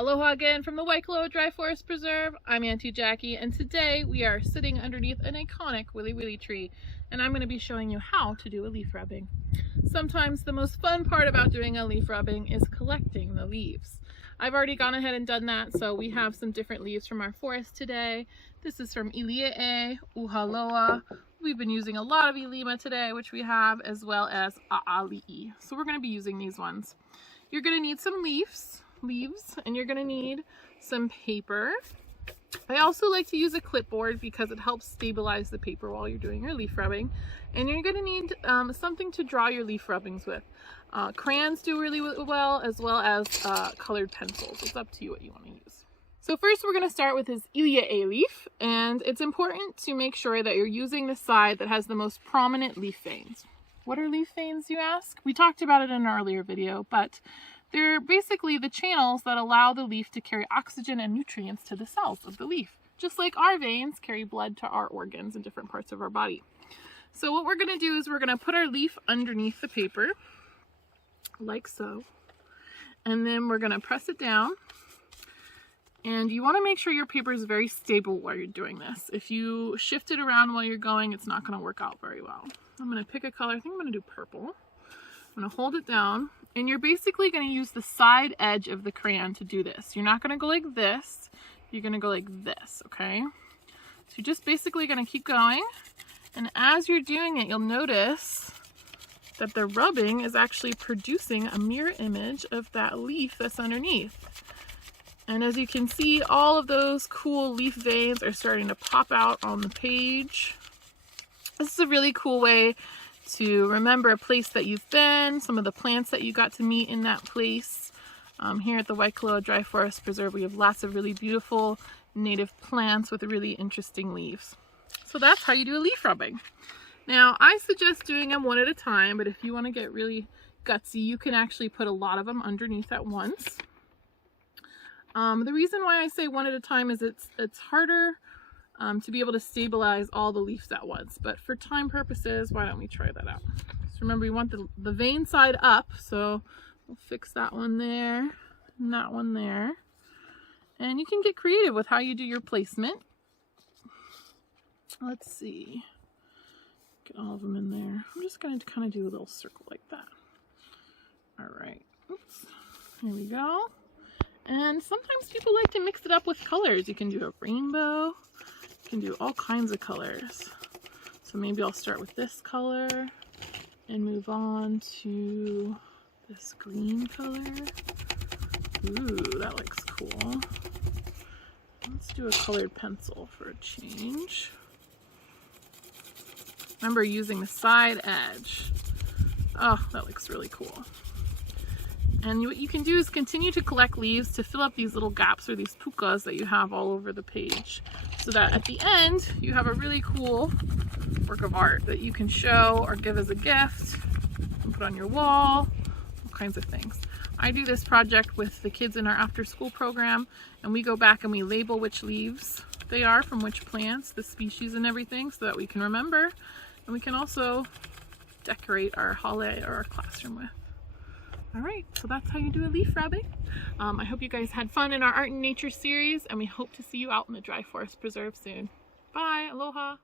Aloha again from the Waikōloa Dry Forest Preserve. I'm Auntie Jackie, and today we are sitting underneath an iconic willy willy tree, and I'm going to be showing you how to do a leaf rubbing. Sometimes the most fun part about doing a leaf rubbing is collecting the leaves. I've already gone ahead and done that, so we have some different leaves from our forest today. This is from Ili'e, Uhaloa. We've been using a lot of Ilima today, which we have, as well as A'ali'i. So we're going to be using these ones. You're going to need some leaves, and you're going to need some paper. I also like to use a clipboard because it helps stabilize the paper while you're doing your leaf rubbing. And you're going to need something to draw your leaf rubbings with. Crayons do really well, as well as colored pencils. It's up to you what you want to use. So first we're going to start with this Ili'e leaf, and it's important to make sure that you're using the side that has the most prominent leaf veins. What are leaf veins, you ask? We talked about it in an earlier video, but they're basically the channels that allow the leaf to carry oxygen and nutrients to the cells of the leaf, just like our veins carry blood to our organs in different parts of our body. So what we're going to do is we're going to put our leaf underneath the paper, like so, and then we're going to press it down. And you want to make sure your paper is very stable while you're doing this. If you shift it around while you're going, it's not going to work out very well. I'm going to pick a color. I think I'm going to do purple. I'm going to hold it down, and you're basically going to use the side edge of the crayon to do this. You're not going to go like this. You're going to go like this, okay? So you're just basically going to keep going, and as you're doing it, you'll notice that the rubbing is actually producing a mirror image of that leaf that's underneath. And as you can see, all of those cool leaf veins are starting to pop out on the page. This is a really cool way to remember a place that you've been, some of the plants that you got to meet in that place. Here at the Waikōloa Dry Forest Preserve, we have lots of really beautiful native plants with really interesting leaves. So that's how you do a leaf rubbing. Now, I suggest doing them one at a time, but if you want to get really gutsy, you can actually put a lot of them underneath at once. The reason why I say one at a time is it's harder to be able to stabilize all the leaves at once, but for time purposes, why don't we try that out? So remember, we want the vein side up, so we'll fix that one there and that one there. And you can get creative with how you do your placement. Let's see, get all of them in there. I'm just going to kind of do a little circle like that. All right, oops, here we go. And sometimes people like to mix it up with colors. You can do a rainbow, you can do all kinds of colors. So maybe I'll start with this color and move on to this green color. Ooh, that looks cool. Let's do a colored pencil for a change. Remember using the side edge. Oh, that looks really cool. And what you can do is continue to collect leaves to fill up these little gaps or these pukas that you have all over the page, so that at the end you have a really cool work of art that you can show or give as a gift and put on your wall, all kinds of things. I do this project with the kids in our after school program, and we go back and we label which leaves they are from which plants, the species and everything, so that we can remember, and we can also decorate our hale or our classroom with. Alright, so that's how you do a leaf rubbing. I hope you guys had fun in our Art and Nature series, and we hope to see you out in the Dry Forest Preserve soon. Bye, aloha!